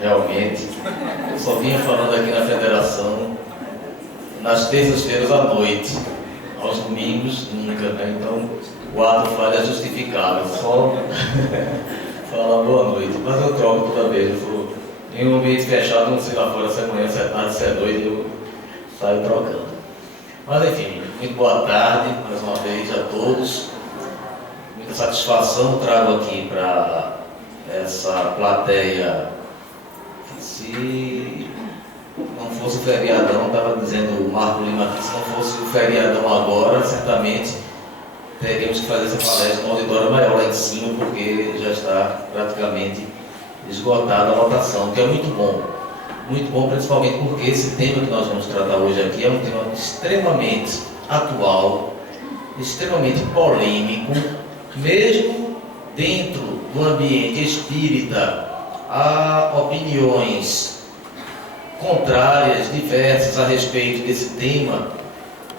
realmente. Eu só vinha falando aqui na federação nas terças-feiras à noite, aos domingos nunca, né? Então o ato falho é justificável, só falar boa noite. Mas eu troco toda vez, eu sou em um ambiente fechado, não sei lá fora se é manhã, se é tarde, se é noite, eu saio trocando. Mas enfim, muito boa tarde mais uma vez a todos. Muita satisfação trago aqui para essa plateia que, se não fosse o feriadão, estava dizendo o Marco Lima aqui, se não fosse o feriadão agora, certamente teríamos que fazer essa palestra no auditório maior lá em cima, porque já está praticamente esgotada a lotação, que é muito bom, principalmente porque esse tema que nós vamos tratar hoje aqui é um tema extremamente atual, extremamente polêmico, mesmo dentro do ambiente espírita. Há opiniões contrárias, diversas, a respeito desse tema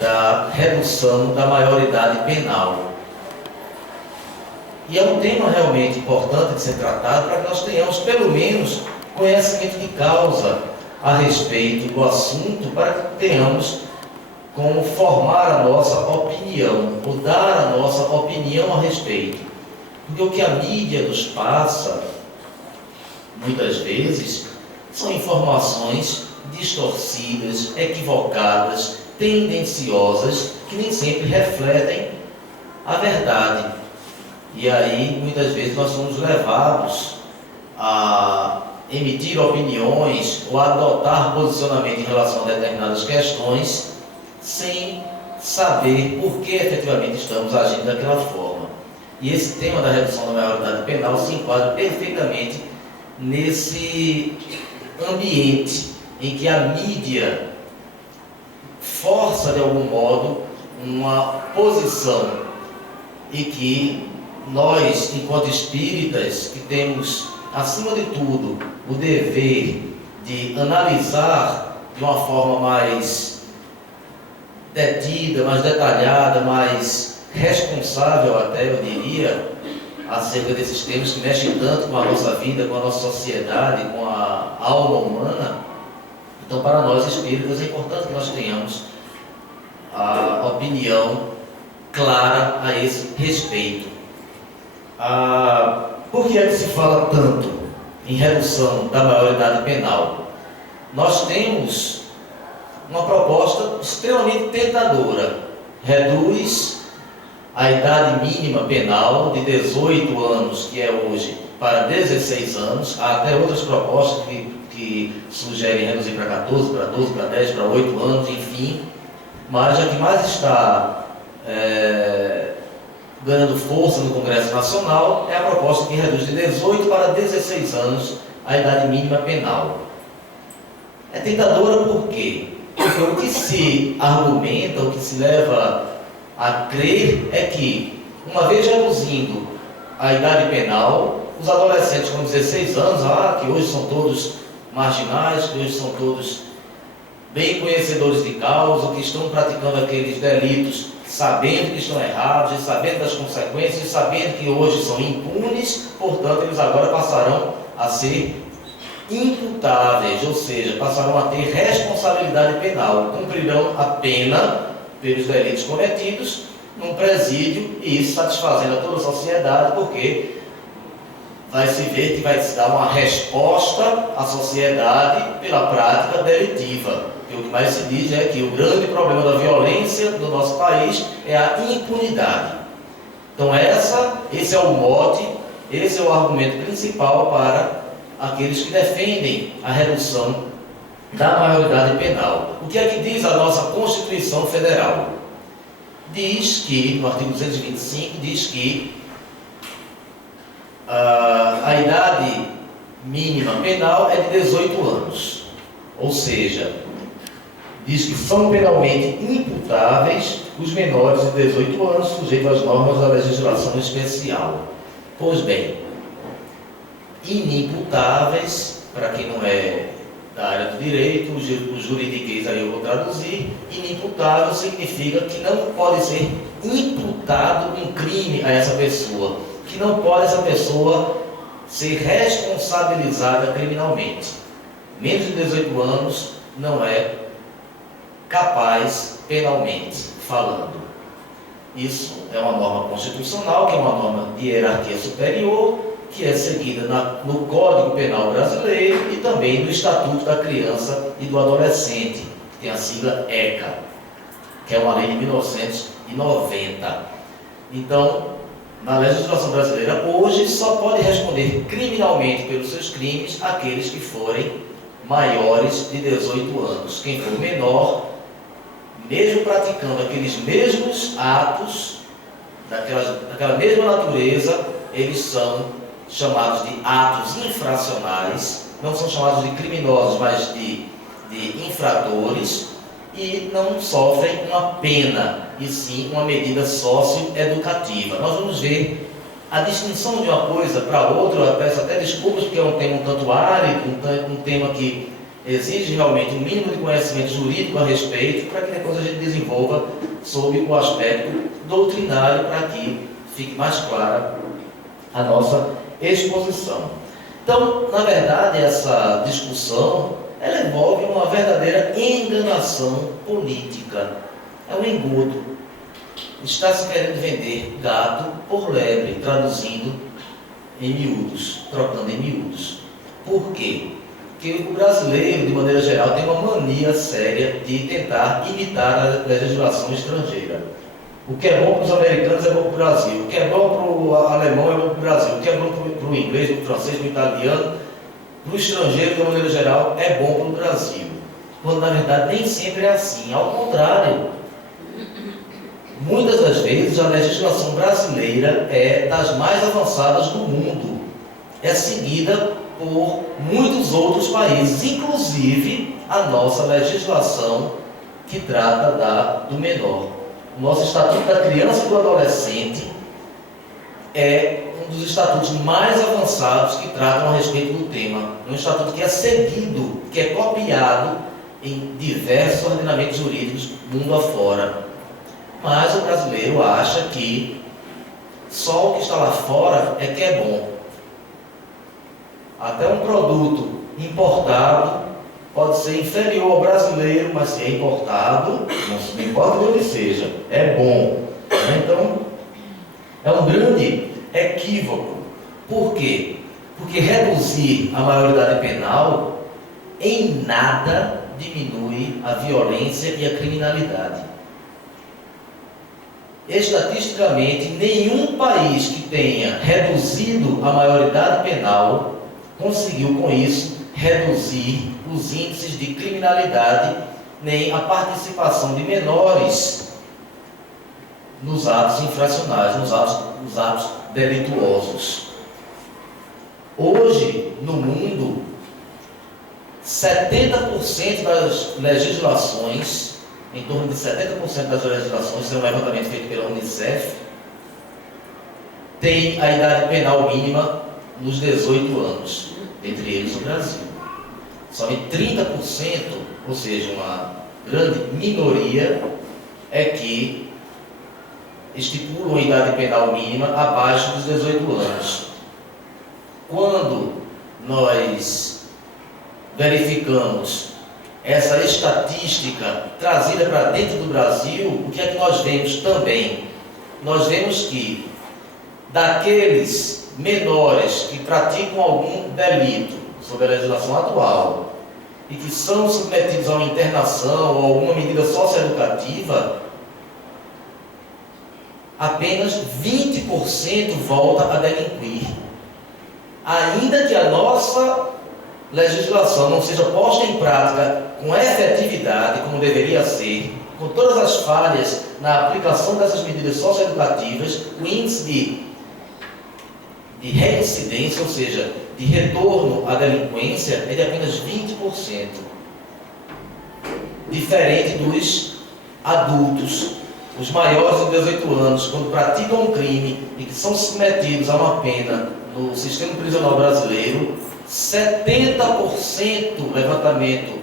da redução da maioridade penal. E é um tema realmente importante de ser tratado para que nós tenhamos, pelo menos, conhecimento de causa a respeito do assunto, para que tenhamos como formar a nossa opinião, ou dar a nossa opinião a respeito. Porque o que a mídia nos passa, muitas vezes, são informações distorcidas, equivocadas, tendenciosas, que nem sempre refletem a verdade. E aí, muitas vezes, nós somos levados a emitir opiniões ou a adotar posicionamento em relação a determinadas questões sem saber por que efetivamente estamos agindo daquela forma. E esse tema da redução da maioridade penal se enquadra perfeitamente nesse ambiente em que a mídia força de algum modo uma posição e que nós, enquanto espíritas, que temos acima de tudo o dever de analisar de uma forma mais detida, mais detalhada, mais responsável até, eu diria, acerca desses temas que mexem tanto com a nossa vida, com a nossa sociedade, com a alma humana. Então, para nós espíritas, é importante que nós tenhamos a opinião clara a esse respeito. Por que é que se fala tanto em redução da maioridade penal? Nós temos uma proposta extremamente tentadora. Reduz a idade mínima penal de 18 anos, que é hoje, para 16 anos. Há até outras propostas que sugerem reduzir para 14, para 12, para 10, para 8 anos, enfim. Mas a que mais está ganhando força no Congresso Nacional é a proposta que reduz de 18 para 16 anos a idade mínima penal. É tentadora por quê? Porque o que se argumenta, o que se leva a crer é que, uma vez reduzindo a idade penal, os adolescentes com 16 anos, que hoje são todos marginais, que hoje são todos bem conhecedores de causa, que estão praticando aqueles delitos sabendo que estão errados, e sabendo das consequências, e sabendo que hoje são impunes, portanto, eles agora passarão a ser imputáveis, ou seja, passarão a ter responsabilidade penal, cumprirão a pena pelos delitos cometidos num presídio, e isso satisfazendo a toda a sociedade, porque vai se ver que vai se dar uma resposta à sociedade pela prática delitiva. E o que mais se diz é que o grande problema da violência do nosso país é a impunidade. Então esse é o mote, esse é o argumento principal para aqueles que defendem a redução da maioridade penal. O que é que diz a nossa Constituição Federal? Diz que, no artigo 225, diz que a idade mínima penal é de 18 anos. Ou seja, diz que são penalmente imputáveis os menores de 18 anos, sujeitos às normas da legislação especial. Pois bem, inimputáveis, para quem não é da área do direito, o juridiquês aí eu vou traduzir, inimputável significa que não pode ser imputado um crime a essa pessoa, que não pode essa pessoa ser responsabilizada criminalmente. Menos de 18 anos não é capaz penalmente falando. Isso é uma norma constitucional, que é uma norma de hierarquia superior, que é seguida no Código Penal Brasileiro e também no Estatuto da Criança e do Adolescente, que tem a sigla ECA, que é uma lei de 1990. Então, na legislação brasileira, hoje só pode responder criminalmente pelos seus crimes aqueles que forem maiores de 18 anos. Quem for menor, mesmo praticando aqueles mesmos atos, daquela mesma natureza, eles são chamados de atos infracionais, não são chamados de criminosos, mas de infratores, e não sofrem uma pena, e sim uma medida socioeducativa. Nós vamos ver a distinção de uma coisa para outra. Eu peço até desculpas, porque é um tema um tanto árido, um tema que exige realmente um mínimo de conhecimento jurídico a respeito, para que depois a gente desenvolva sob o aspecto doutrinário, para que fique mais clara a nossa exposição. Então, na verdade, essa discussão, ela envolve uma verdadeira enganação política. É um engodo. Está se querendo vender gato por lebre, traduzindo em miúdos, trocando em miúdos. Por quê? Porque o brasileiro, de maneira geral, tem uma mania séria de tentar imitar a legislação estrangeira. O que é bom para os americanos é bom para o Brasil. O que é bom para o alemão é bom para o Brasil. O que é bom para o inglês, para o francês, para o italiano, para o estrangeiro, de maneira geral, é bom para o Brasil. Quando, na verdade, nem sempre é assim. Ao contrário, muitas das vezes a legislação brasileira é das mais avançadas do mundo. É seguida por muitos outros países, inclusive a nossa legislação que trata do menor. O nosso Estatuto da Criança e do Adolescente é um dos estatutos mais avançados que tratam a respeito do tema. É um estatuto que é seguido, que é copiado em diversos ordenamentos jurídicos mundo afora. Mas o brasileiro acha que só o que está lá fora é que é bom. Até um produto importado pode ser inferior ao brasileiro, mas se é importado, não importa de onde seja, é bom. Então, é um grande equívoco. Por quê? Porque reduzir a maioridade penal em nada diminui a violência e a criminalidade. Estatisticamente, nenhum país que tenha reduzido a maioridade penal conseguiu com isso reduzir os índices de criminalidade, nem a participação de menores nos atos infracionais, nos atos delituosos. Hoje, no mundo, 70% das legislações, em torno de 70% das legislações, isso é um levantamento feito pela Unicef, tem a idade penal mínima nos 18 anos, entre eles o Brasil. Somente 30%, ou seja, uma grande minoria, é que estipulam a idade penal mínima abaixo dos 18 anos. Quando nós verificamos essa estatística trazida para dentro do Brasil, o que é que nós vemos também? Nós vemos que daqueles menores que praticam algum delito sob a legislação atual e que são submetidos a uma internação ou alguma medida socioeducativa, apenas 20% volta a delinquir. Ainda que a nossa legislação não seja posta em prática com efetividade, como deveria ser, com todas as falhas na aplicação dessas medidas socioeducativas, o índice de reincidência, ou seja, de retorno à delinquência, é de apenas 20%. Diferente dos adultos, os maiores de 18 anos, quando praticam um crime e que são submetidos a uma pena no sistema prisional brasileiro, 70%, levantamento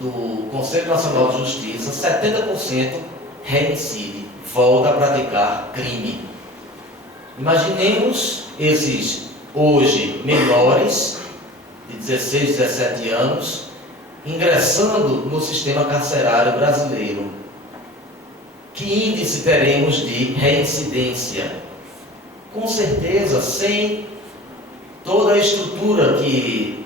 do Conselho Nacional de Justiça, 70% reincide, volta a praticar crime. Imaginemos esses hoje menores de 16, 17 anos ingressando no sistema carcerário brasileiro. Que índice teremos de reincidência? Com certeza, sem toda a estrutura que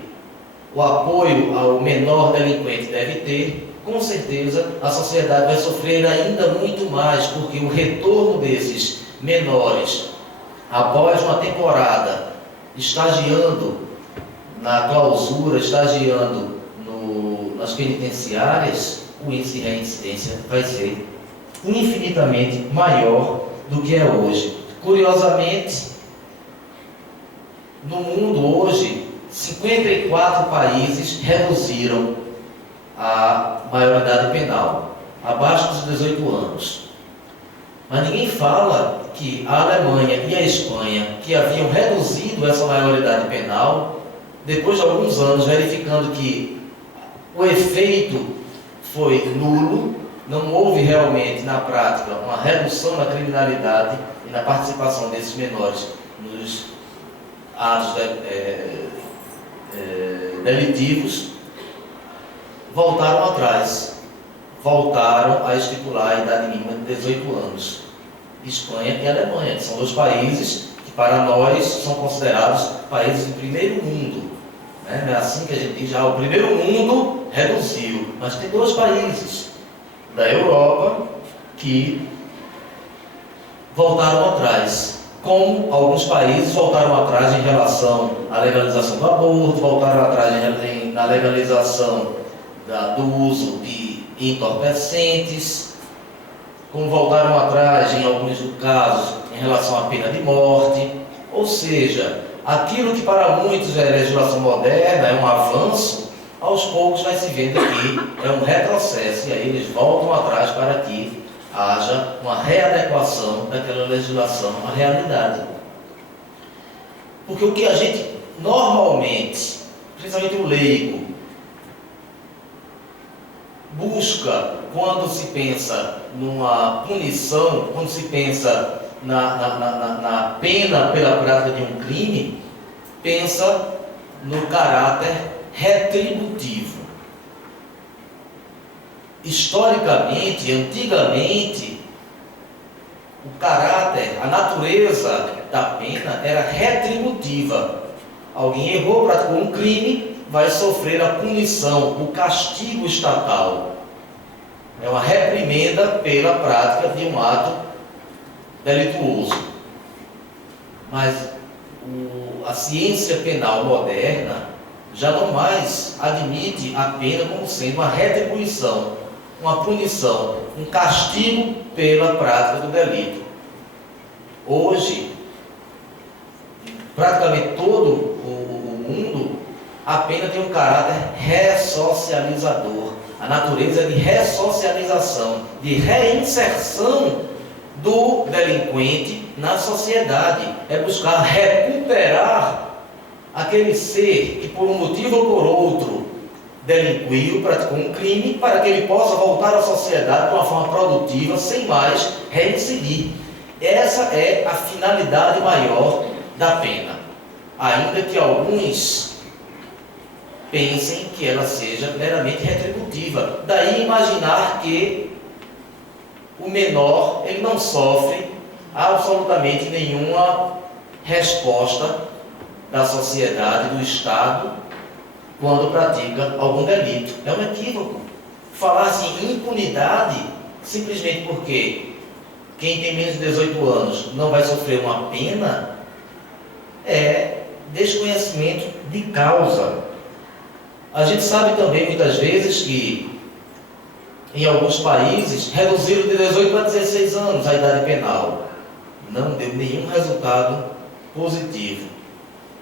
o apoio ao menor delinquente deve ter, com certeza a sociedade vai sofrer ainda muito mais, porque o retorno desses menores, após uma temporada estagiando na clausura, estagiando nas penitenciárias, o índice de reincidência vai ser infinitamente maior do que é hoje. Curiosamente, no mundo hoje, 54 países reduziram a maioridade penal, abaixo dos 18 anos. Mas ninguém fala que a Alemanha e a Espanha, que haviam reduzido essa maioridade penal, depois de alguns anos, verificando que o efeito foi nulo, não houve realmente, na prática, uma redução na criminalidade e na participação desses menores nos atos delitivos, voltaram atrás, voltaram a estipular a idade mínima de 18 anos. Espanha e Alemanha, que são dois países que para nós são considerados países de primeiro mundo. Não é assim que a gente diz, já o primeiro mundo reduziu, mas tem dois países da Europa que voltaram atrás, como alguns países voltaram atrás em relação à legalização do aborto, voltaram atrás na legalização do uso de entorpecentes, como voltaram atrás em alguns casos em relação à pena de morte. Ou seja, aquilo que para muitos é legislação moderna, é um avanço, aos poucos vai se vendo que é um retrocesso, e aí eles voltam atrás para que haja uma readequação daquela legislação à realidade. Porque o que a gente normalmente, principalmente o leigo, busca quando se pensa numa punição, quando se pensa na pena pela prática de um crime, pensa no caráter retributivo. Historicamente, antigamente, o caráter, a natureza da pena era retributiva. Alguém errou, praticou um crime, vai sofrer a punição, o castigo estatal. É uma reprimenda pela prática de um ato delituoso. Mas a ciência penal moderna já não mais admite a pena como sendo uma retribuição, uma punição, um castigo pela prática do delito. Hoje, praticamente todo o mundo, a pena tem um caráter ressocializador. A natureza é de ressocialização, de reinserção do delinquente na sociedade. É buscar recuperar aquele ser que por um motivo ou por outro delinquiu, praticou um crime, para que ele possa voltar à sociedade de uma forma produtiva, sem mais reincidir. Essa é a finalidade maior da pena, ainda que alguns pensem que ela seja meramente retributiva. Daí imaginar que o menor ele não sofre absolutamente nenhuma resposta da sociedade, do Estado, quando pratica algum delito. É um equívoco. Falar assim em impunidade, simplesmente porque quem tem menos de 18 anos não vai sofrer uma pena, é desconhecimento de causa. A gente sabe também muitas vezes que em alguns países reduziram de 18 para 16 anos a idade penal. Não deu nenhum resultado positivo.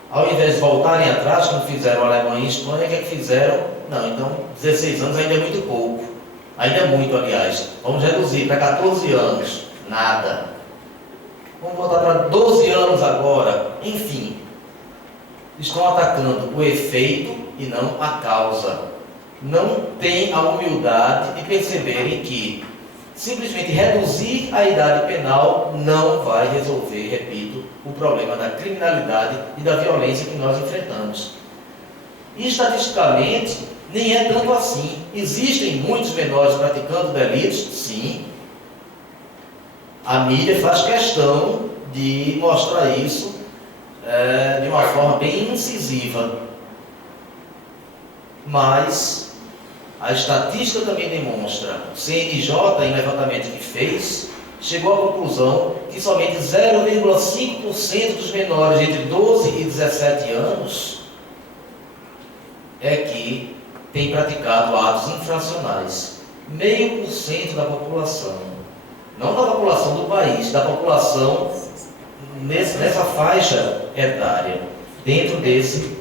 Ao invés de voltarem atrás, como fizeram a Alemanha e a Espanha, o que é que fizeram? Não, então 16 anos ainda é muito pouco. Ainda é muito, aliás. Vamos reduzir para 14 anos. Nada. Vamos voltar para 12 anos agora. Enfim, estão atacando o efeito e não a causa. Não tem a humildade de perceberem que simplesmente reduzir a idade penal não vai resolver, repito, o problema da criminalidade e da violência que nós enfrentamos. E, estatisticamente, nem é tanto assim. Existem muitos menores praticando delitos? Sim. A mídia faz questão de mostrar isso de uma forma bem incisiva. Mas a estatística também demonstra, o CNJ, em levantamento que fez, chegou à conclusão que somente 0,5% dos menores entre 12 e 17 anos é que tem praticado atos infracionais. 0,5% da população, não da população do país, da população nessa faixa etária, dentro desse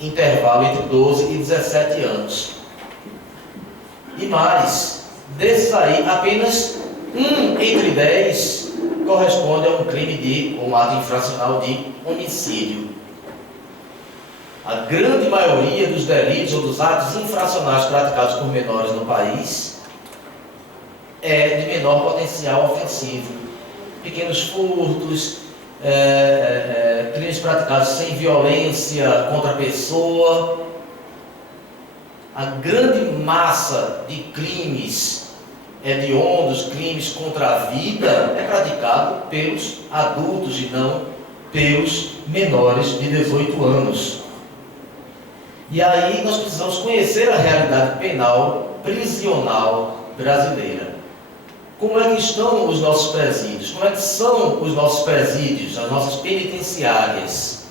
intervalo entre 12 e 17 anos. E mais, desses aí, apenas 1 entre 10 corresponde a um crime de um ato infracional de homicídio. A grande maioria dos delitos ou dos atos infracionais praticados por menores no país é de menor potencial ofensivo. Pequenos furtos, crimes praticados sem violência contra a pessoa. A grande massa de crimes hediondos, crimes contra a vida, é praticado pelos adultos e não pelos menores de 18 anos. E aí nós precisamos conhecer a realidade penal, prisional brasileira. Como é que estão os nossos presídios? Como é que são os nossos presídios, as nossas penitenciárias?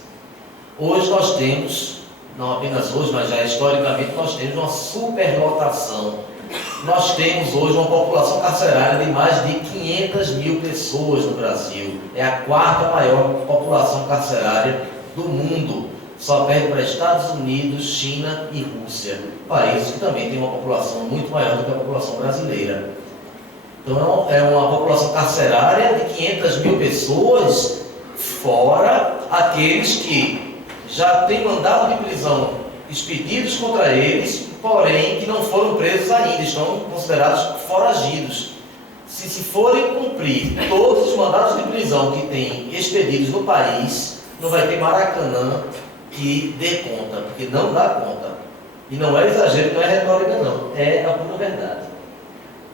Hoje nós temos, não apenas hoje, mas já historicamente, nós temos uma superlotação. Nós temos hoje uma população carcerária de mais de 500 mil pessoas no Brasil. É a 4ª maior população carcerária do mundo. Só perde para Estados Unidos, China e Rússia. Países que também têm uma população muito maior do que a população brasileira. Então é uma população carcerária de 500 mil pessoas, fora aqueles que já têm mandado de prisão expedidos contra eles, porém que não foram presos ainda, estão considerados foragidos. Se forem cumprir todos os mandados de prisão que têm expedidos no país, não vai ter Maracanã que dê conta, porque não dá conta. E não é exagero, não é retórica não, é a pura verdade.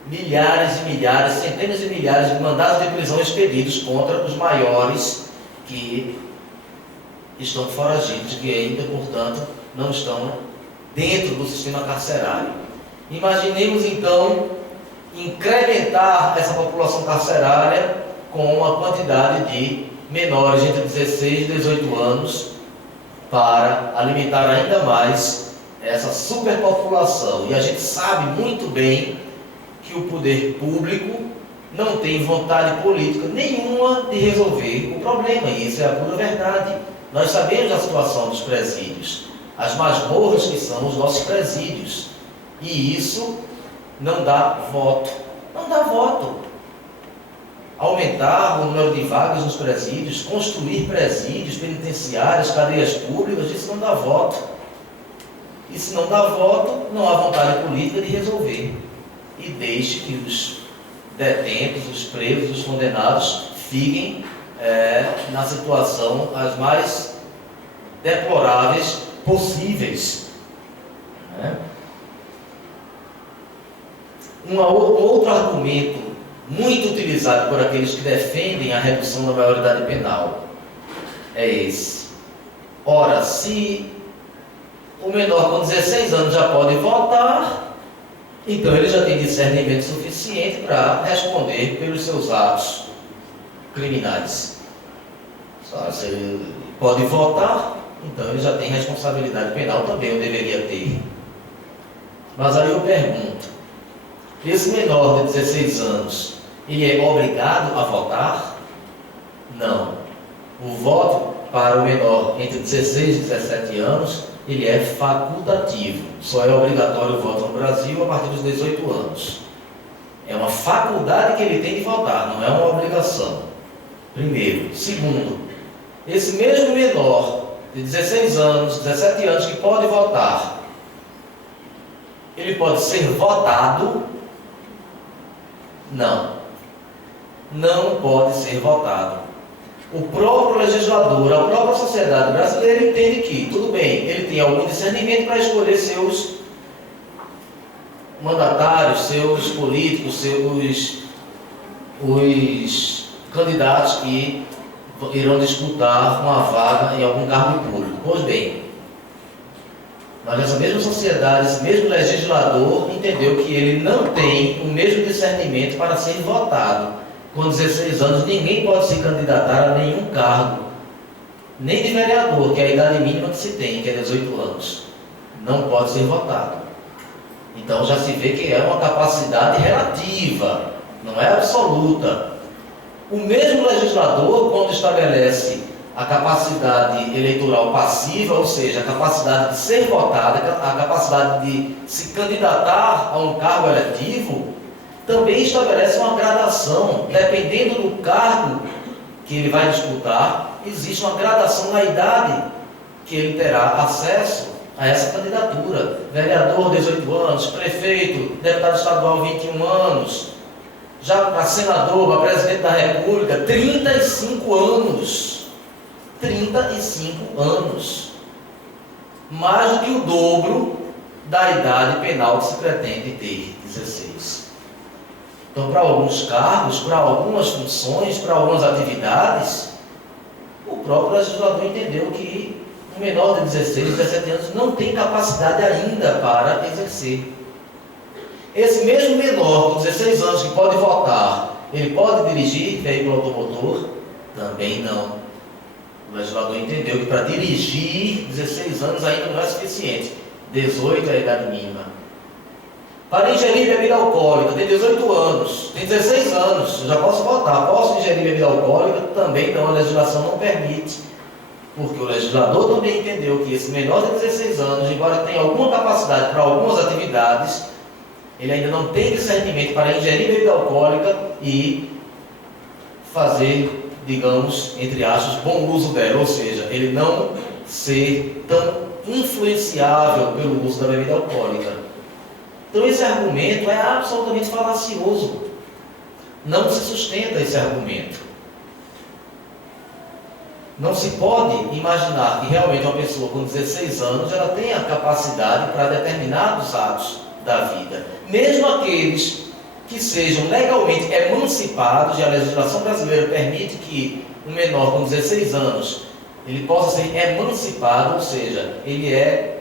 Milhares e milhares, centenas de milhares de mandados de prisão expedidos contra os maiores que estão foragidos, que ainda, portanto, não estão dentro do sistema carcerário. Imaginemos, então, incrementar essa população carcerária com a quantidade de menores entre 16 e 18 anos para alimentar ainda mais essa superpopulação. E a gente sabe muito bem que o poder público não tem vontade política nenhuma de resolver o problema, e isso é a pura verdade. Nós sabemos a situação dos presídios, as masmorras que são os nossos presídios, e isso não dá voto. Não dá voto. Aumentar o número de vagas nos presídios, construir presídios, penitenciárias, cadeias públicas, isso não dá voto. E se não dá voto, não há vontade política de resolver. E deixe que os detentos, os presos, os condenados fiquem na situação as mais deploráveis possíveis. Um outro argumento muito utilizado por aqueles que defendem a redução da maioridade penal é esse. Ora, se o menor com 16 anos já pode votar, então ele já tem discernimento suficiente para responder pelos seus atos criminais. Se ele pode votar, então ele já tem responsabilidade penal também, eu deveria ter. Mas aí eu pergunto, esse menor de 16 anos, ele é obrigado a votar? Não. O voto para o menor entre 16 e 17 anos, ele é facultativo. Só é obrigatório o voto no Brasil a partir dos 18 anos. É uma faculdade que ele tem de votar, não é uma obrigação. Primeiro. Segundo, esse mesmo menor de 16 anos, 17 anos que pode votar, ele pode ser votado? Não. Não pode ser votado. O próprio legislador, a própria sociedade brasileira entende que, tudo bem, ele tem algum discernimento para escolher seus mandatários, seus políticos, os candidatos que irão disputar uma vaga em algum cargo público. Pois bem, mas essa mesma sociedade, esse mesmo legislador entendeu que ele não tem o mesmo discernimento para ser votado. Com 16 anos, ninguém pode se candidatar a nenhum cargo, nem de vereador, que é a idade mínima que se tem, que é 18 anos. Não pode ser votado. Então já se vê que é uma capacidade relativa, não é absoluta. O mesmo legislador, quando estabelece a capacidade eleitoral passiva, ou seja, a capacidade de ser votada, a capacidade de se candidatar a um cargo eletivo, também estabelece uma gradação. Dependendo do cargo que ele vai disputar, existe uma gradação na idade que ele terá acesso a essa candidatura. Vereador, 18 anos, prefeito, deputado estadual, 21 anos, já para senador, para presidente da República, 35 anos. 35 anos. Mais do que o dobro da idade penal que se pretende ter, 16. Então, para alguns cargos, para algumas funções, para algumas atividades, o próprio legislador entendeu que um menor de 16, 17 anos não tem capacidade ainda para exercer. Esse mesmo menor com 16 anos que pode votar, ele pode dirigir veículo automotor? Também não. O legislador entendeu que para dirigir 16 anos ainda não é suficiente. 18 é a idade mínima. Para ingerir bebida alcoólica, tem 18 anos, tem 16 anos, eu já posso votar. Posso ingerir bebida alcoólica? Também não, a legislação não permite. Porque o legislador também entendeu que esse menor de 16 anos, embora tenha alguma capacidade para algumas atividades, ele ainda não tem discernimento para ingerir bebida alcoólica e fazer, digamos, entre aspas, bom uso dela, ou seja, ele não ser tão influenciável pelo uso da bebida alcoólica. Então esse argumento é absolutamente falacioso. Não se sustenta esse argumento. Não se pode imaginar que realmente uma pessoa com 16 anos ela tenha capacidade para determinados atos da vida. Mesmo aqueles que sejam legalmente emancipados, e a legislação brasileira permite que um menor com 16 anos ele possa ser emancipado, ou seja, ele é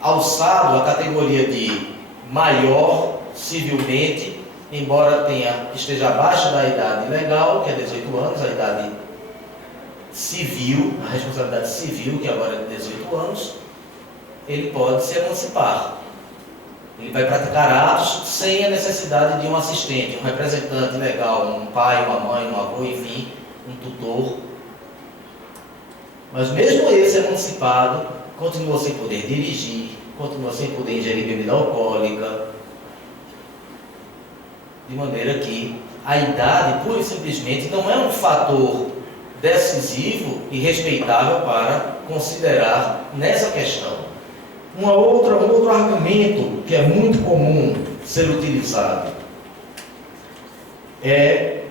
alçado à categoria de maior civilmente, embora esteja abaixo da idade legal, que é 18 anos, a idade civil, a responsabilidade civil, que agora é de 18 anos, ele pode se emancipar. Ele vai praticar atos sem a necessidade de um assistente, um representante legal, um pai, uma mãe, um avô, enfim, um tutor. Mas mesmo esse emancipado, continua sem poder dirigir, continua sem poder ingerir bebida alcoólica, de maneira que a idade, pura e simplesmente, não é um fator decisivo e respeitável para considerar nessa questão. Um outro argumento que é muito comum ser utilizado é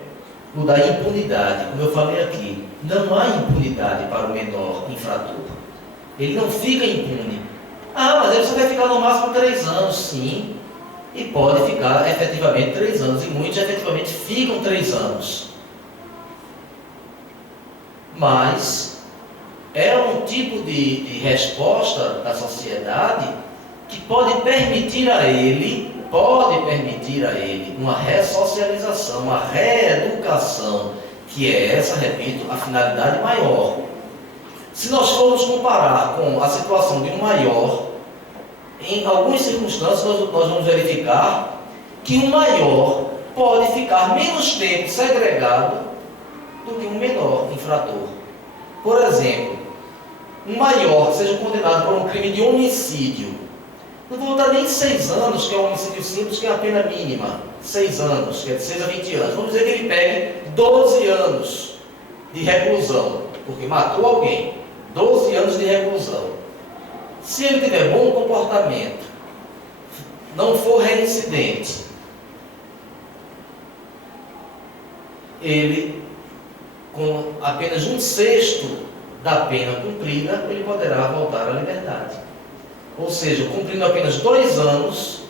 o da impunidade. Como eu falei aqui, não há impunidade para o menor infrator. Ele não fica impune. Ah, mas ele só vai ficar no máximo 3 anos, sim. E pode ficar efetivamente 3 anos. E muitos efetivamente ficam 3 anos. Mas é um tipo de resposta da sociedade que pode permitir a ele uma ressocialização, uma reeducação, que é essa, repito, a finalidade maior. Se nós formos comparar com a situação de um maior, em algumas circunstâncias nós vamos verificar que um maior pode ficar menos tempo segregado do que um menor infrator. Por exemplo, um maior que seja condenado por um crime de homicídio, não vou dar nem 6 anos, que é um homicídio simples, que é a pena mínima, 6 anos, que é de 6 a 20 anos. Vamos dizer que ele pegue 12 anos de reclusão, porque matou alguém, 12 anos de reclusão. Se ele tiver bom comportamento, não for reincidente, ele, com apenas 1/6 da pena cumprida, ele poderá voltar à liberdade. Ou seja, cumprindo apenas 2 anos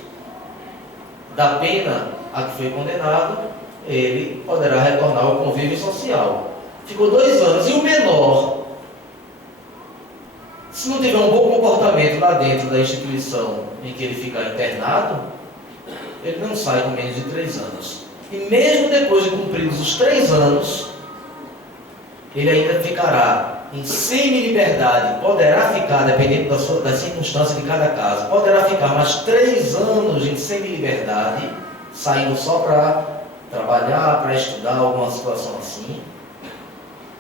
da pena a que foi condenado, ele poderá retornar ao convívio social. Ficou 2 anos. E o menor, se não tiver um bom comportamento lá dentro da instituição em que ele ficar internado, ele não sai com menos de 3 anos. E mesmo depois de cumpridos os 3 anos, ele ainda ficará em semi-liberdade, poderá ficar, dependendo da circunstância de cada caso, poderá ficar mais 3 anos em semi-liberdade, saindo só para trabalhar, para estudar, alguma situação assim.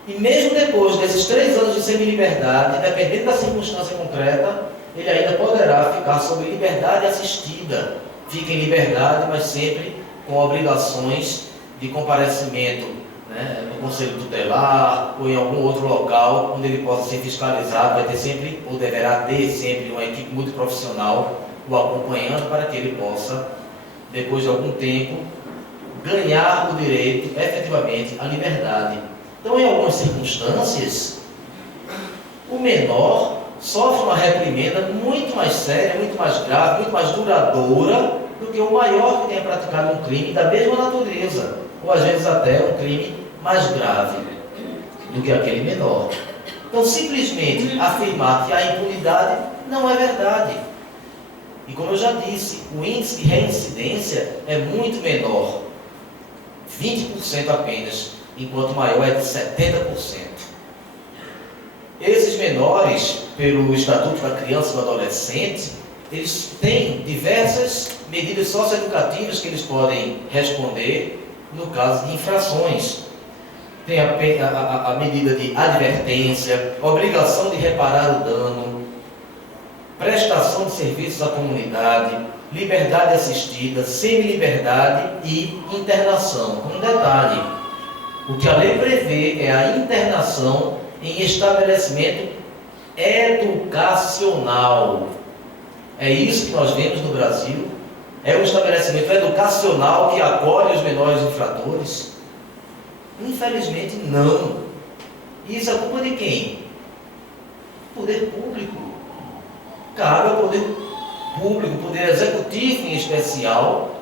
E mesmo depois desses 3 anos de semi-liberdade, dependendo da circunstância concreta, ele ainda poderá ficar sob liberdade assistida. Fica em liberdade, mas sempre com obrigações de comparecimento, né, no Conselho Tutelar ou em algum outro local onde ele possa ser fiscalizado. Vai ter sempre, ou deverá ter sempre, uma equipe multiprofissional o acompanhando para que ele possa, depois de algum tempo, ganhar o direito, efetivamente, à liberdade. Então, em algumas circunstâncias, o menor sofre uma reprimenda muito mais séria, muito mais grave, muito mais duradoura do que o maior que tenha praticado um crime da mesma natureza, ou às vezes até um crime mais grave do que aquele menor. Então, simplesmente afirmar que há impunidade não é verdade. E como eu já disse, o índice de reincidência é muito menor, 20% apenas, enquanto o maior é de 70%. Esses menores, pelo Estatuto da Criança e do Adolescente, eles têm diversas medidas socioeducativas que eles podem responder no caso de infrações. Tem a medida de advertência, obrigação de reparar o dano, prestação de serviços à comunidade, liberdade assistida, semi-liberdade e internação. Com detalhe, o que a lei prevê é a internação em estabelecimento educacional. É isso que nós vemos no Brasil. É um estabelecimento educacional que acolhe os menores infratores? Infelizmente, não. E isso é culpa de quem? Poder público. Cabe ao poder público, poder executivo em especial,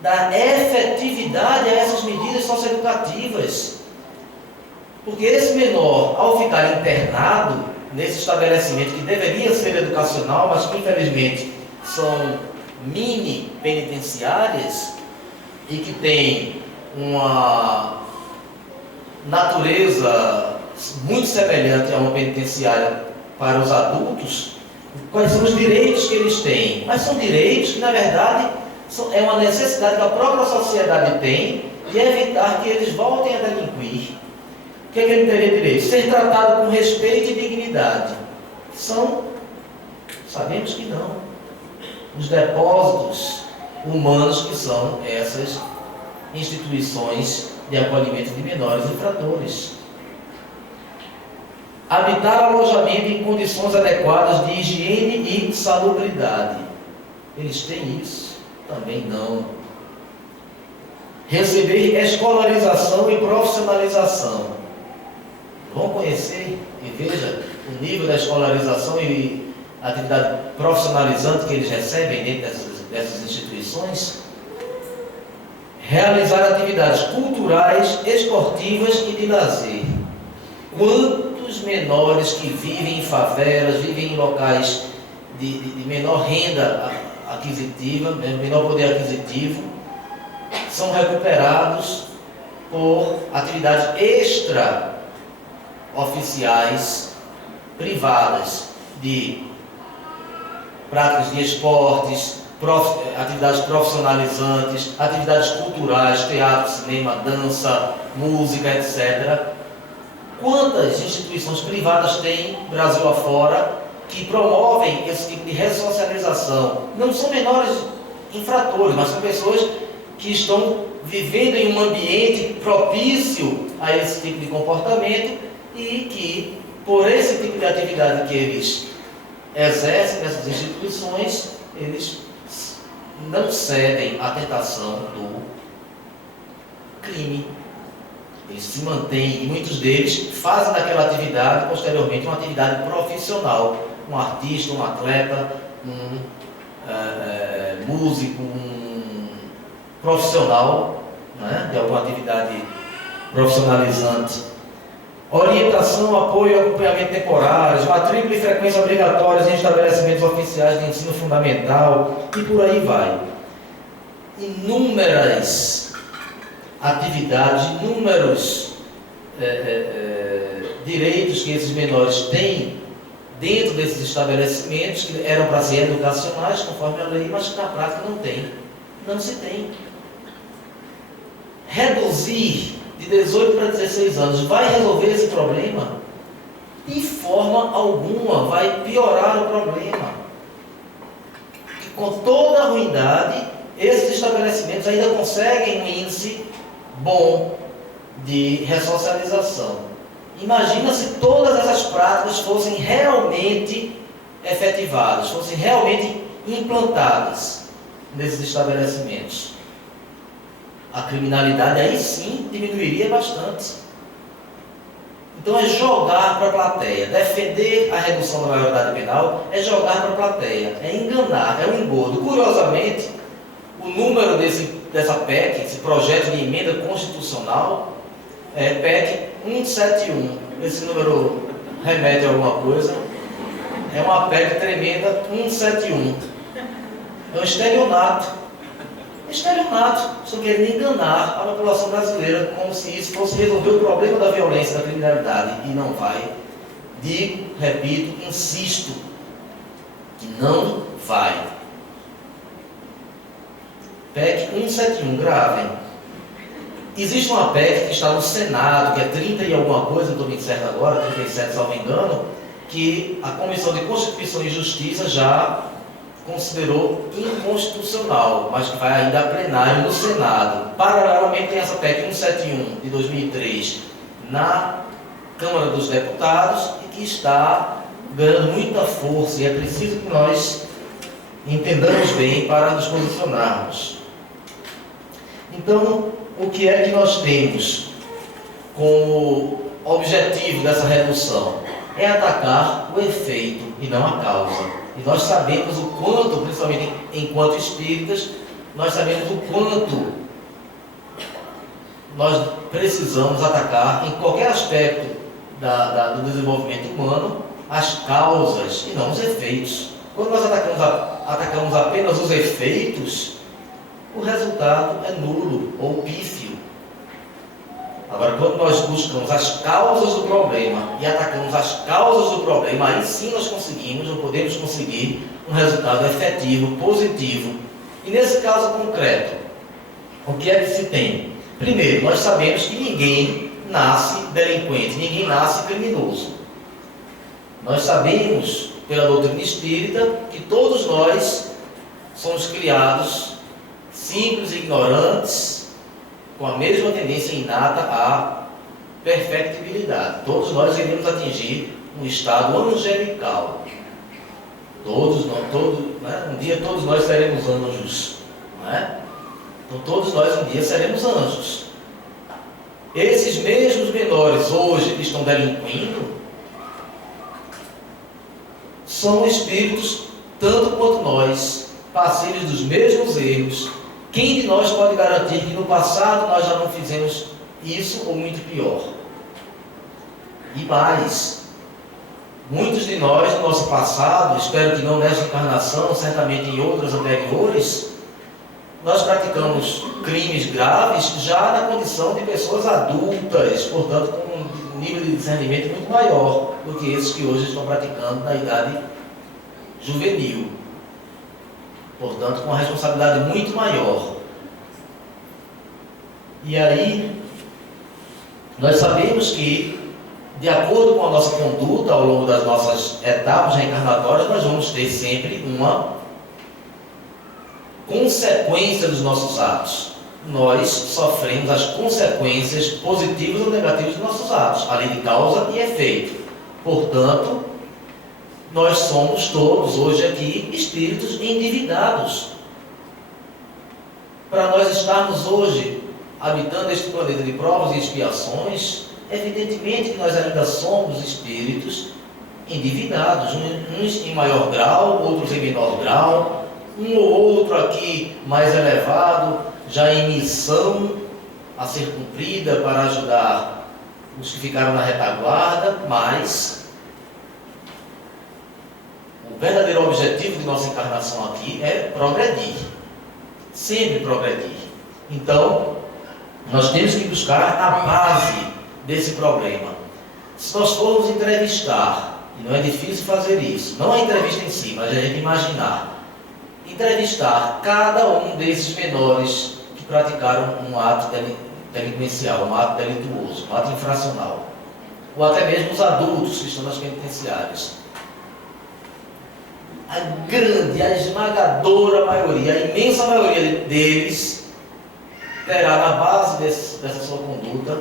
dar efetividade a essas medidas socioeducativas. Porque esse menor, ao ficar internado nesse estabelecimento que deveria ser educacional, mas que infelizmente são mini penitenciárias e que tem uma natureza muito semelhante a uma penitenciária para os adultos, quais são os direitos que eles têm? Mas são direitos que, na verdade, é uma necessidade que a própria sociedade tem de evitar que eles voltem a delinquir. O que é que ele teria direito? Ser tratado com respeito e dignidade. Sabemos que não. Os depósitos humanos que são essas instituições de acolhimento de menores infratores. Habitar alojamento em condições adequadas de higiene e salubridade. Eles têm isso? Também não. Receber escolarização e profissionalização. Vão conhecer e veja o nível da escolarização e atividade profissionalizante que eles recebem dentro dessas instituições. Realizar atividades culturais, esportivas e de lazer. Quantos menores que vivem em favelas, vivem em locais de menor renda aquisitiva, menor poder aquisitivo, são recuperados por atividades extraoficiais, privadas, de práticas de esportes, atividades profissionalizantes, atividades culturais, teatro, cinema, dança, música, etc. Quantas instituições privadas tem, Brasil afora, que promovem esse tipo de ressocialização? Não são menores infratores, mas são pessoas que estão vivendo em um ambiente propício a esse tipo de comportamento e que, por esse tipo de atividade que eles exercem nessas instituições, eles não cedem à tentação do crime. Eles se mantêm, e muitos deles fazem daquela atividade, posteriormente, uma atividade profissional. Um artista, um atleta, um músico, um profissional, né, de alguma atividade profissionalizante. Orientação, apoio e acompanhamento temporários, matrícula e frequência obrigatórias em estabelecimentos oficiais de ensino fundamental, e por aí vai. Inúmeras atividades, inúmeros direitos que esses menores têm dentro desses estabelecimentos, que eram para ser educacionais, conforme a lei, mas que na prática não tem. Não se tem. Reduzir de 18 para 16 anos vai resolver esse problema? De forma alguma, vai piorar o problema. Com toda a ruindade, esses estabelecimentos ainda conseguem um índice bom de ressocialização. Imagina se todas essas práticas fossem realmente efetivadas, fossem realmente implantadas nesses estabelecimentos. A criminalidade aí sim diminuiria bastante. Então é jogar para a plateia. Defender a redução da maioridade penal é jogar para a plateia, é enganar, é um engodo. Curiosamente, o número dessa PEC, esse projeto de emenda constitucional, é PEC 171. Esse número remete a alguma coisa. É uma PEC tremenda 171. É um estelionato. Estelionato, só querendo enganar a população brasileira, como se isso fosse resolver o problema da violência, da criminalidade, e não vai. Digo, repito, insisto, que não vai. PEC 171, gravem. Existe uma PEC que está no Senado, que é 30 e alguma coisa, não estou bem certo agora, 37, salvo engano, que a Comissão de Constituição e Justiça já considerou inconstitucional, mas que vai ainda a plenário no Senado. Paralelamente tem essa PEC 171 de 2003 na Câmara dos Deputados e que está ganhando muita força, e é preciso que nós entendamos bem para nos posicionarmos. Então, o que é que nós temos como objetivo dessa redução? É atacar o efeito e não a causa. E nós sabemos o quanto, principalmente enquanto espíritas, nós sabemos o quanto nós precisamos atacar em qualquer aspecto do desenvolvimento humano as causas e não os efeitos. Quando nós atacamos apenas os efeitos, o resultado é nulo ou pífio. Agora, quando nós buscamos as causas do problema e atacamos as causas do problema, aí sim nós conseguimos, ou podemos conseguir, um resultado efetivo, positivo. E nesse caso concreto, o que é que se tem? Primeiro, nós sabemos que ninguém nasce delinquente, ninguém nasce criminoso. Nós sabemos, pela doutrina espírita, que todos nós somos criados simples e ignorantes, com a mesma tendência inata à perfectibilidade. Todos nós iremos atingir um estado angelical. Um dia todos nós seremos anjos. Não é? Então todos nós um dia seremos anjos. Esses mesmos menores hoje que estão delinquindo são espíritos tanto quanto nós, passíveis dos mesmos erros. Quem de nós pode garantir que no passado nós já não fizemos isso ou muito pior? E mais, muitos de nós no nosso passado, espero que não nesta encarnação, certamente em outras anteriores, nós praticamos crimes graves já na condição de pessoas adultas, portanto com um nível de discernimento muito maior do que esses que hoje estão praticando na idade juvenil. Portanto, com uma responsabilidade muito maior. E aí, nós sabemos que, de acordo com a nossa conduta ao longo das nossas etapas reencarnatórias, nós vamos ter sempre uma consequência dos nossos atos. Nós sofremos as consequências positivas ou negativas dos nossos atos, a lei de causa e efeito. Portanto, nós somos todos, hoje aqui, espíritos endividados. para nós estarmos hoje habitando este planeta de provas e expiações, evidentemente que nós ainda somos espíritos endividados, uns em maior grau, outros em menor grau, um ou outro aqui mais elevado, já em missão a ser cumprida para ajudar os que ficaram na retaguarda, mas o verdadeiro objetivo de nossa encarnação aqui é progredir, sempre progredir. Então, nós temos que buscar a base desse problema. Se nós formos entrevistar, e não é difícil fazer isso, não a entrevista em si, mas a gente imaginar, entrevistar cada um desses menores que praticaram um ato delinquencial, um ato delituoso, um ato infracional, ou até mesmo os adultos que estão nas penitenciárias. A grande, a esmagadora maioria, a imensa maioria deles terá na base dessa sua conduta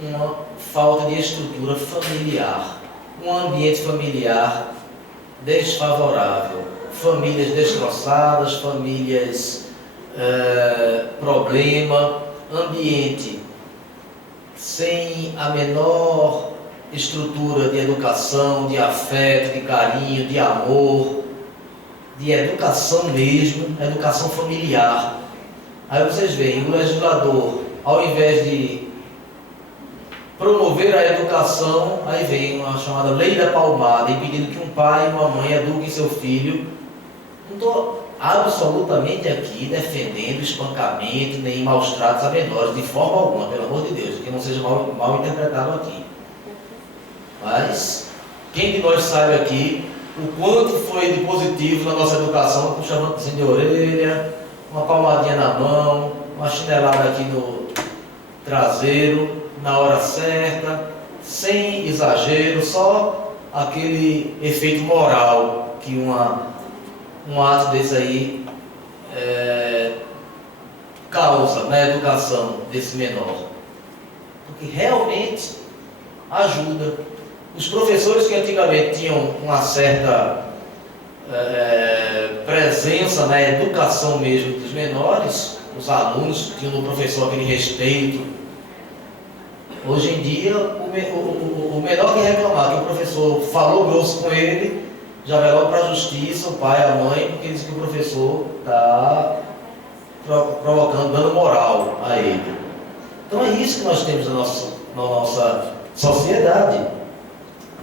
uma falta de estrutura familiar, um ambiente familiar desfavorável, famílias destroçadas, famílias problema, ambiente sem a menor estrutura de educação, de afeto, de carinho, de amor, de educação mesmo, educação familiar. Aí vocês veem, o legislador, ao invés de promover a educação, aí vem uma chamada lei da palmada, impedindo que um pai e uma mãe eduquem seu filho. Não estou absolutamente aqui defendendo espancamento nem maus tratos a menores, de forma alguma, pelo amor de Deus, que não seja mal interpretado aqui. Mas quem de nós sabe aqui o quanto foi de positivo na nossa educação, com chamando de orelha, uma palmadinha na mão, uma chinelada aqui no traseiro, na hora certa, sem exagero, só aquele efeito moral que um ato desse aí causa na educação desse menor. Porque realmente ajuda. Os professores que antigamente tinham uma certa presença na educação mesmo dos menores, os alunos tinham no professor aquele respeito. Hoje em dia, o menor que reclamar que o professor falou grosso com ele, já vai logo para a justiça, o pai, a mãe, porque diz que o professor está provocando dano moral a ele. Então é isso que nós temos na nossa sociedade.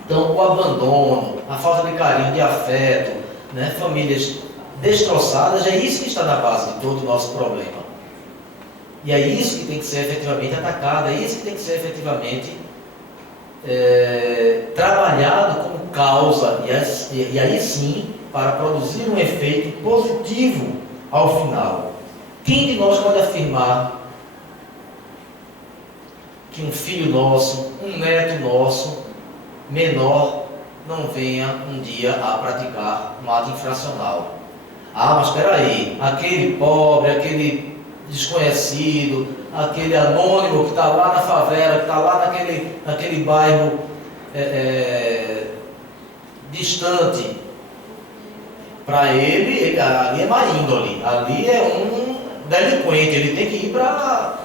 Então o abandono, a falta de carinho, de afeto, né, famílias destroçadas, é isso que está na base de todo o nosso problema. E é isso que tem que ser efetivamente atacado, é isso que tem que ser efetivamente trabalhado como causa, e aí sim, para produzir um efeito positivo ao final. Quem de nós pode afirmar que um filho nosso, um neto nosso, menor, não venha um dia a praticar um ato infracional? Ah, mas espera aí, aquele pobre, aquele desconhecido, aquele anônimo que está lá na favela, que está lá naquele bairro distante, para ele ali é má índole, ali é um delinquente, ele tem que ir para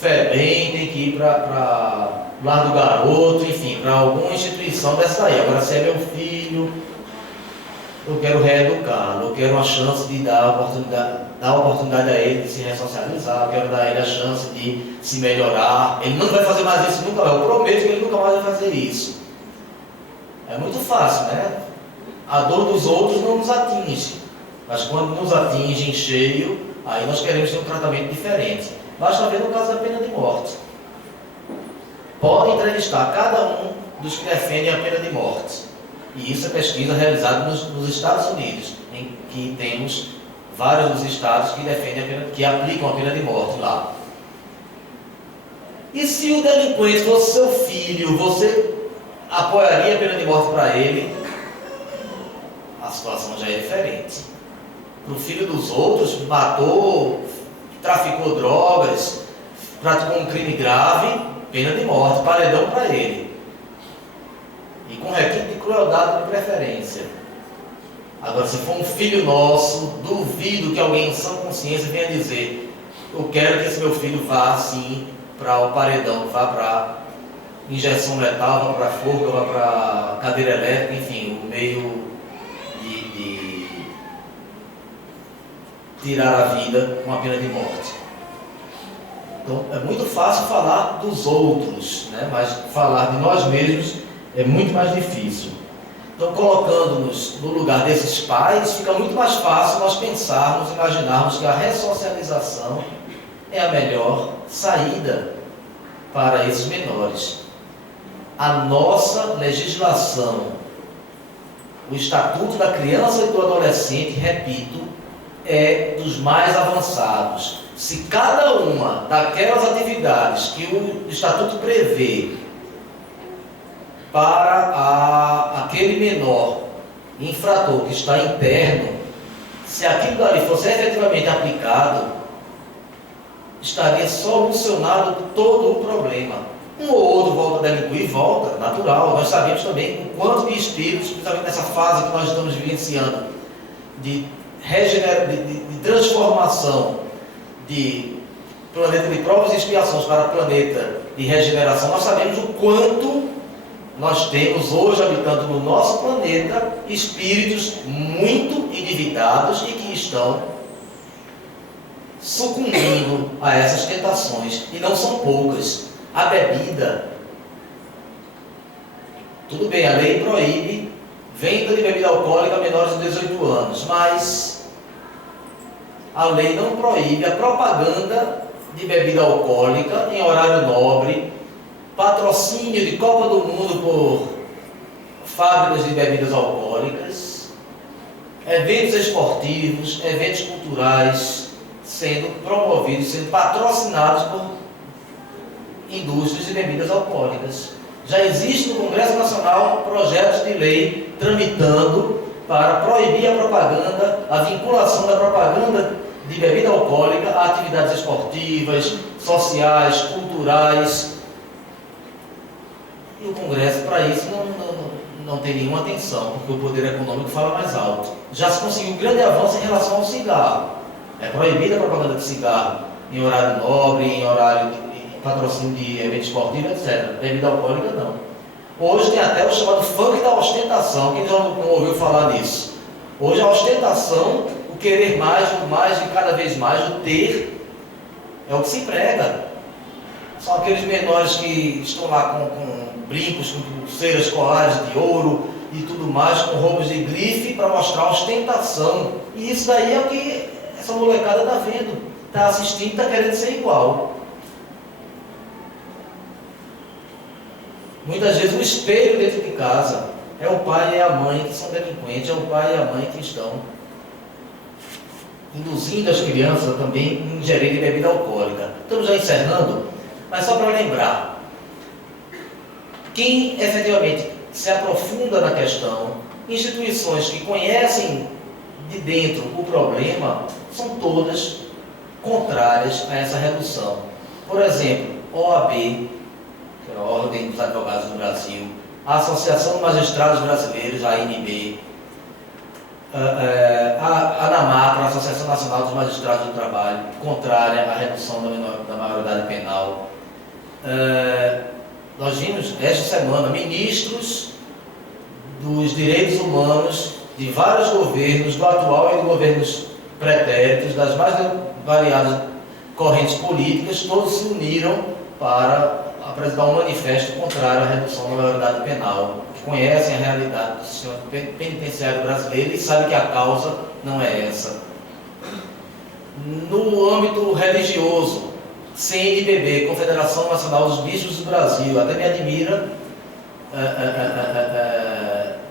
FEBEM, tem que ir para Lar do Garoto, enfim, para alguma instituição dessa aí. Agora, se é meu filho, eu quero reeducá-lo, eu quero a chance de dar a oportunidade a ele de se ressocializar, eu quero dar a ele a chance de se melhorar. Ele não vai fazer mais isso nunca, eu prometo que ele nunca mais vai fazer isso. É muito fácil, né? A dor dos outros não nos atinge, mas quando nos atinge em cheio, aí nós queremos ter um tratamento diferente. Basta ver no caso da pena de morte. Podem entrevistar cada um dos que defendem a pena de morte. E isso é pesquisa realizada nos Estados Unidos, em que temos vários dos estados que aplicam a pena de morte lá. E se o delinquente fosse seu filho, você apoiaria a pena de morte para ele? A situação já é diferente. Para o filho dos outros, matou, traficou drogas, praticou um crime grave, pena de morte, paredão para ele. E com requinte de crueldade de preferência. Agora, se for um filho nosso, duvido que alguém em sã consciência venha dizer: eu quero que esse meu filho vá assim para o paredão, vá para injeção letal, vá para forca, vá para cadeira elétrica, enfim, o meio de tirar a vida com a pena de morte. Então é muito fácil falar dos outros, né? Mas falar de nós mesmos é muito mais difícil. Então, colocando-nos no lugar desses pais, fica muito mais fácil nós pensarmos, imaginarmos que a ressocialização é a melhor saída para esses menores. A nossa legislação, o Estatuto da Criança e do Adolescente, repito, é dos mais avançados. Se cada uma daquelas atividades que o Estatuto prevê para aquele menor infrator que está interno, se aquilo dali fosse efetivamente aplicado, estaria solucionado todo o problema. Um ou outro volta a delinquir, volta, natural. Nós sabemos também o quanto de espíritos, principalmente nessa fase que nós estamos vivenciando, de transformação de planeta de provas e expiações para planeta de regeneração, nós sabemos o quanto nós temos hoje habitando no nosso planeta espíritos muito endividados e que estão sucumbindo a essas tentações, e não são poucas. A bebida, tudo bem, a lei proíbe venda de bebida alcoólica a menores de 18 anos, mas a lei não proíbe a propaganda de bebida alcoólica em horário nobre, patrocínio de Copa do Mundo por fábricas de bebidas alcoólicas, eventos esportivos, eventos culturais sendo promovidos, sendo patrocinados por indústrias de bebidas alcoólicas. Já existe no Congresso Nacional projetos de lei tramitando para proibir a propaganda, a vinculação da propaganda de bebida alcoólica a atividades esportivas, sociais, culturais. E o Congresso, para isso, não tem nenhuma atenção, porque o poder econômico fala mais alto. Já se conseguiu um grande avanço em relação ao cigarro. É proibida a propaganda de cigarro em horário nobre, em horário de patrocínio de evento esportivo, etc. Bebida alcoólica, não. Hoje tem até o chamado funk da ostentação. Quem já não ouviu falar nisso? Hoje a ostentação, o querer mais, o mais e cada vez mais, o ter, é o que se prega. São aqueles menores que estão lá com brincos, com pulseiras, colares de ouro e tudo mais, com roubos de grife para mostrar ostentação. E isso daí é o que essa molecada está vendo, está assistindo, está querendo ser igual. Muitas vezes o espelho dentro de casa é o pai e a mãe que são delinquentes, é o pai e a mãe que estão induzindo as crianças a também ingerirem bebida alcoólica. Estamos já encerrando, mas só para lembrar, quem efetivamente se aprofunda na questão, instituições que conhecem de dentro o problema, são todas contrárias a essa redução. Por exemplo, OAB, que é a Ordem dos Advogados do Brasil, a Associação de Magistrados Brasileiros, a ANB, a ANAMAT, a Associação Nacional dos Magistrados do Trabalho, contrária à redução da maioridade penal. Nós vimos esta semana ministros dos direitos humanos de vários governos, do atual e de governos pretéritos, das mais variadas correntes políticas, todos se uniram para apresentar um manifesto contrário à redução da maioridade penal, que conhecem a realidade do sistema penitenciário brasileiro e sabem que a causa não é essa. No âmbito religioso, CNBB, Confederação Nacional dos Bispos do Brasil, até me admira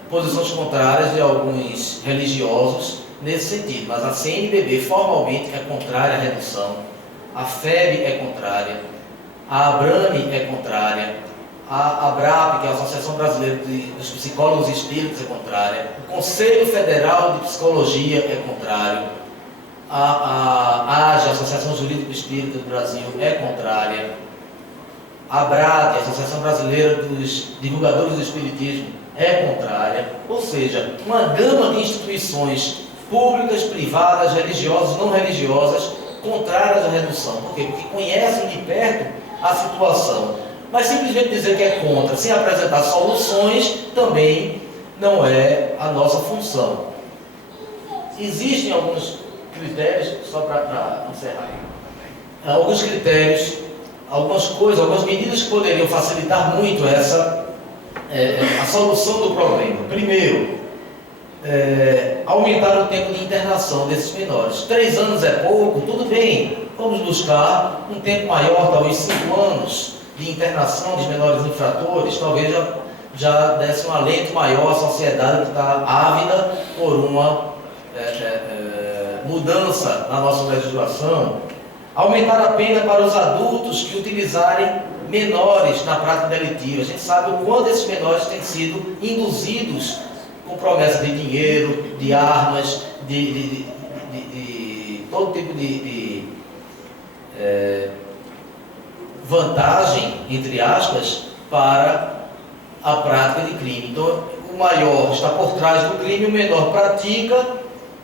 posições contrárias de alguns religiosos nesse sentido, mas a CNBB formalmente é contrária à redução, a FEB é contrária, a ABRAME é contrária, a ABRAP, que é a Associação Brasileira dos Psicólogos Espíritas, é contrária, o Conselho Federal de Psicologia é contrário, a AJA, Associação Jurídica Espírita do Brasil, é contrária, a ABRAT, a Associação Brasileira dos Divulgadores do Espiritismo, é contrária, ou seja, uma gama de instituições públicas, privadas, religiosas, não religiosas, contrárias à redução. Por quê? Porque conhecem de perto a situação. Mas simplesmente dizer que é contra, sem apresentar soluções, também não é a nossa função. Existem alguns critérios, só para encerrar, alguns critérios, algumas coisas, algumas medidas que poderiam facilitar muito a solução do problema. Primeiro, aumentar o tempo de internação desses menores. 3 anos é pouco, tudo bem, vamos buscar um tempo maior, talvez 5 anos de internação dos menores infratores, talvez já desse um alento maior à sociedade que está ávida por uma mudança na nossa legislação. Aumentar a pena para os adultos que utilizarem menores na prática delitiva. A gente sabe o quanto esses menores têm sido induzidos com promessa de dinheiro, de armas, de todo tipo de vantagem, entre aspas, para a prática de crime. Então, o maior está por trás do crime, o menor pratica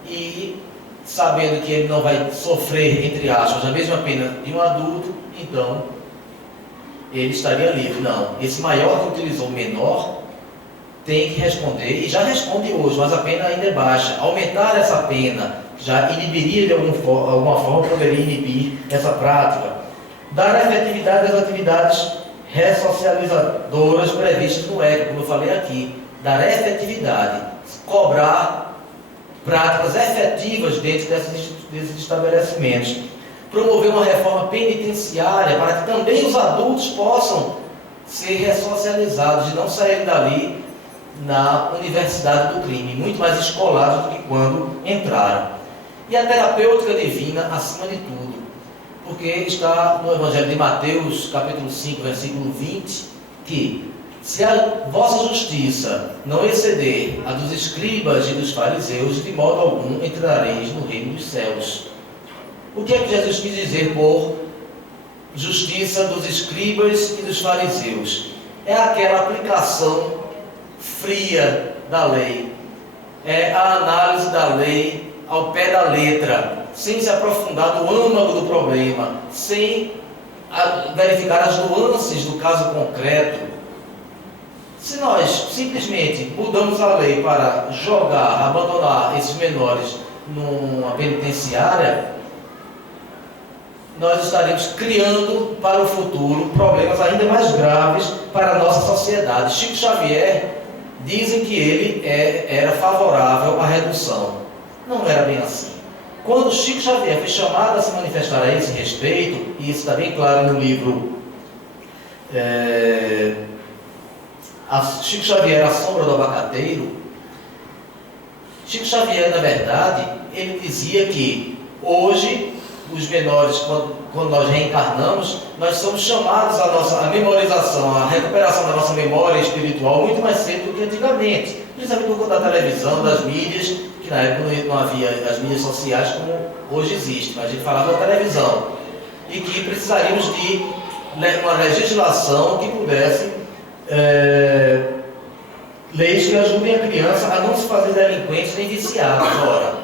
e, sabendo que ele não vai sofrer, entre aspas, a mesma pena de um adulto, então ele estaria livre. Não, esse maior que utilizou o menor tem que responder, e já responde hoje, mas a pena ainda é baixa. Aumentar essa pena já inibiria de alguma forma, poderia inibir essa prática. Dar efetividade às atividades ressocializadoras previstas no ECA, como eu falei aqui. Dar efetividade, cobrar práticas efetivas dentro desses estabelecimentos. Promover uma reforma penitenciária para que também os adultos possam ser ressocializados e não saírem dali na universidade do crime, muito mais escolados do que quando entraram. E a terapêutica divina acima de tudo, porque está no Evangelho de Mateus, capítulo 5, versículo 20, que se a vossa justiça não exceder a dos escribas e dos fariseus, de modo algum entrareis no reino dos céus. O que é que Jesus quis dizer por justiça dos escribas e dos fariseus? É aquela aplicação fria da lei, é a análise da lei ao pé da letra, sem se aprofundar no âmago do problema, sem verificar as nuances do caso concreto. Se nós simplesmente mudamos a lei para abandonar esses menores numa penitenciária, nós estaremos criando para o futuro problemas ainda mais graves para a nossa sociedade. Chico Xavier, dizem que ele era favorável à redução. Não era bem assim. Quando Chico Xavier foi chamado a se manifestar a esse respeito, e isso está bem claro no livro Chico Xavier, A Sombra do Abacateiro, Chico Xavier, na verdade, ele dizia que hoje os menores, quando nós reencarnamos, nós somos chamados à memorização, à recuperação da nossa memória espiritual muito mais cedo do que antigamente, principalmente por conta da televisão, das mídias, que na época não havia as mídias sociais como hoje existe, mas a gente falava da televisão, e que precisaríamos de uma legislação que pudesse leis que ajudem a criança a não se fazer delinquentes nem viciados. Ora,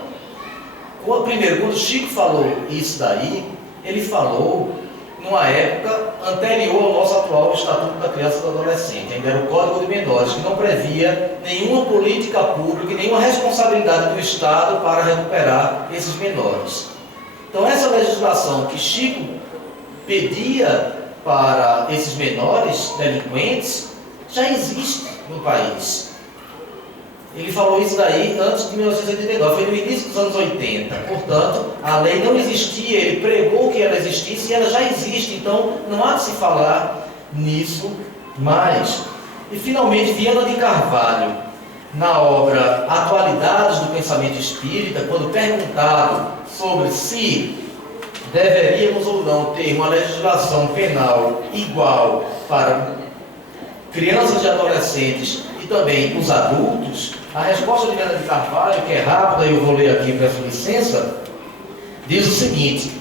primeiro, quando Chico falou isso daí, ele falou numa época anterior ao nosso atual Estatuto da Criança e do Adolescente, ainda era o Código de Menores, que não previa nenhuma política pública e nenhuma responsabilidade do Estado para recuperar esses menores. Então, essa legislação que Chico pedia para esses menores delinquentes já existe no país. Ele falou isso daí antes de 1989, foi no início dos anos 80. Portanto, a lei não existia, ele pregou que ela existisse e ela já existe. Então, não há de se falar nisso mais. E, finalmente, Viana de Carvalho, na obra Atualidades do Pensamento Espírita, quando perguntado sobre se deveríamos ou não ter uma legislação penal igual para crianças e adolescentes e também os adultos, a resposta de Viana de Carvalho, que é rápida e eu vou ler aqui, peço licença, diz o seguinte: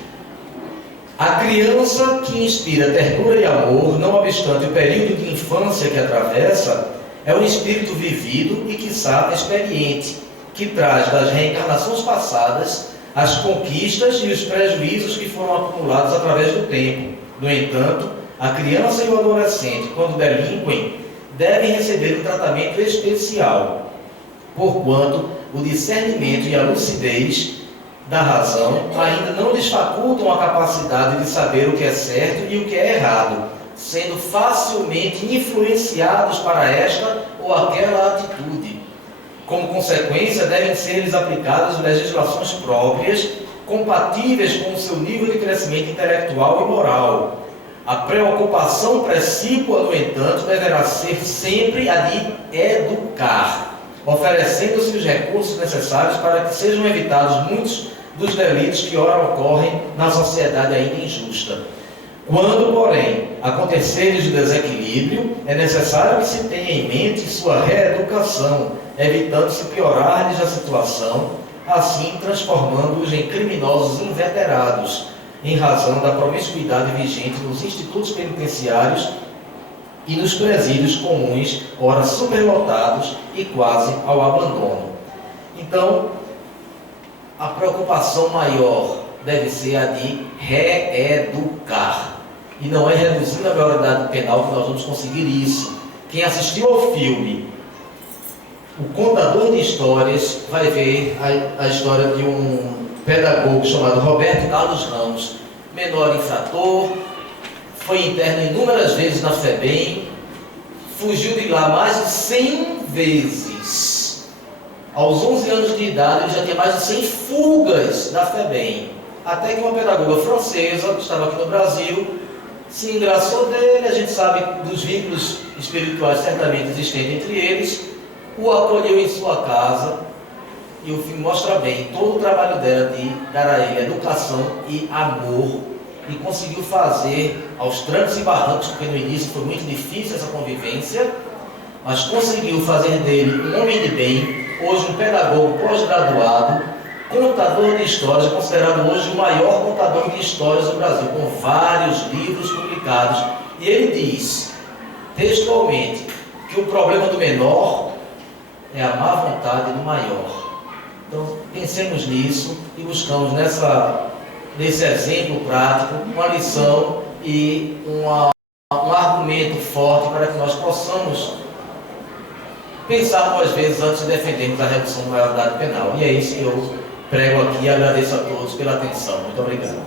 a criança que inspira ternura e amor, não obstante o período de infância que atravessa, é um espírito vivido e, quiçá, experiente, que traz das reencarnações passadas as conquistas e os prejuízos que foram acumulados através do tempo. No entanto, a criança e o adolescente, quando delinquem, devem receber um tratamento especial, porquanto o discernimento e a lucidez da razão ainda não lhes facultam a capacidade de saber o que é certo e o que é errado, sendo facilmente influenciados para esta ou aquela atitude. Como consequência, devem ser-lhes aplicadas legislações próprias, compatíveis com o seu nível de crescimento intelectual e moral. A preocupação precípua, no entanto, deverá ser sempre a de educar, oferecendo-se os recursos necessários para que sejam evitados muitos dos delitos que ora ocorrem na sociedade ainda injusta. Quando, porém, acontecer de desequilíbrio, é necessário que se tenha em mente sua reeducação, evitando-se piorar-lhes a situação, assim transformando-os em criminosos inveterados, em razão da promiscuidade vigente nos institutos penitenciários e nos presídios comuns, ora superlotados e quase ao abandono. Então, a preocupação maior deve ser a de reeducar. E não é reduzindo a maioridade penal que nós vamos conseguir isso. Quem assistiu ao filme O Contador de Histórias vai ver a história de um pedagogo chamado Roberto Carlos Ramos, menor infrator, foi interno inúmeras vezes na FEBEM, fugiu de lá mais de 100 vezes. Aos 11 anos de idade, ele já tinha mais de 100 fugas da FEBEM. Até que uma pedagoga francesa, que estava aqui no Brasil, se engraçou dele. A gente sabe dos vínculos espirituais certamente existentes entre eles, o acolheu em sua casa, e o filme mostra bem todo o trabalho dela de dar a ele educação e amor, e conseguiu fazer aos trancos e barrancos, porque no início foi muito difícil essa convivência, mas conseguiu fazer dele um homem de bem, hoje um pedagogo pós-graduado, contador de histórias, considerado hoje o maior contador de histórias do Brasil, com vários livros publicados. E ele diz, textualmente, que o problema do menor é a má vontade do maior. Então, pensemos nisso e buscamos nesse exemplo prático uma lição e um argumento forte para que nós possamos pensar duas vezes antes de defendermos a redução da maioridade penal. E é isso que eu prego aqui e agradeço a todos pela atenção. Muito obrigado.